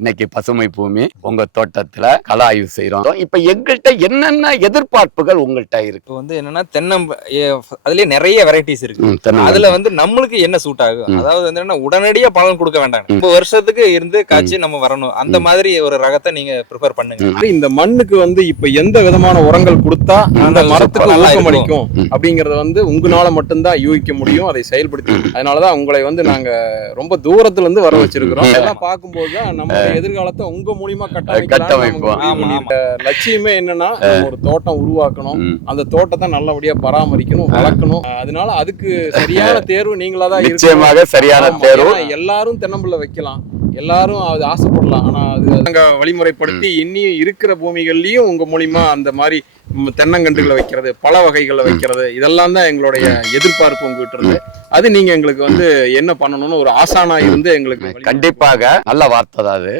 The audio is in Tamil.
இன்னைக்கு பசுமை பூமி உங்க தோட்டத்துல கள ஆய்வு செய்யறோம் இப்ப எங்கள்கிட்ட என்னென்ன எதிர்பார்ப்புகள் உங்கள்கிட்ட இருக்கு? இப்போ வந்து என்னன்னா தென்னம் அதுலயே நிறைய வெரைட்டிஸ் இருக்கு. அதுல வந்து நம்மளுக்கு என்ன சூட் ஆகும். அதாவது வந்து என்ன உடனடியா பலன் கொடுக்க வேண்டாம். ரொம்ப வருஷத்துக்கு இருந்து காய்ச்சி நம்ம வரணும். அந்த மாதிரி ஒரு ரகத்தை நீங்க ப்ரிப்பேர் பண்ணுங்க. இந்த மண்ணுக்கு வந்து இப்ப எந்த விதமான உரங்கள் கொடுத்தா அந்த மரத்துக்கு நல்லா ஊக்கம் இருக்கும். அளிக்கும் ம். அப்படிங்கறத வந்து உங்களால மட்டும்தான் யூகிக்க முடியும். அதை செயல்படுத்தி அதனாலதான் உங்களை வந்து நாங்க ரொம்ப தூரத்துல இருந்து வர வச்சிருக்கிறோம். ம். இதெல்லாம் பார்க்கும்போது தான் நம்ம எதிர்காலத்தை உங்க மூலியமா கட்டமைக்கலாம். லட்சியமே என்னன்னா ஒரு தோட்டம் உருவாக்கணும். அந்த தோட்டத்தை நல்லபடியா பராமரிக்கணும் வளர்க்கணும். அதனால அதுக்கு சரியான தேர்வு நீங்களா தான். நிச்சயமாக சரியான தேர்வு. எல்லாரும் தென்னம்பிள்ளை வைக்கலாம். எல்லாரும் அது ஆசைப்படலாம். ஆனா அது நாங்க வழிமுறைப்படுத்தி இன்னியும் இருக்கிற பூமிகள்லயும் உங்க மூலியமா அந்த மாதிரி தென்னங்கன்றுகளை வைக்கிறது பல வகைகளை வைக்கிறது இதெல்லாம் தான் எங்களுடைய எதிர்பார்ப்பு உங்ககிட்ட இருந்து. அது நீங்க எங்களுக்கு வந்து என்ன பண்ணணும்னு ஒரு ஆசானா இருந்து எங்களுக்கு கண்டிப்பாக. நல்ல வார்த்தை தான் அது.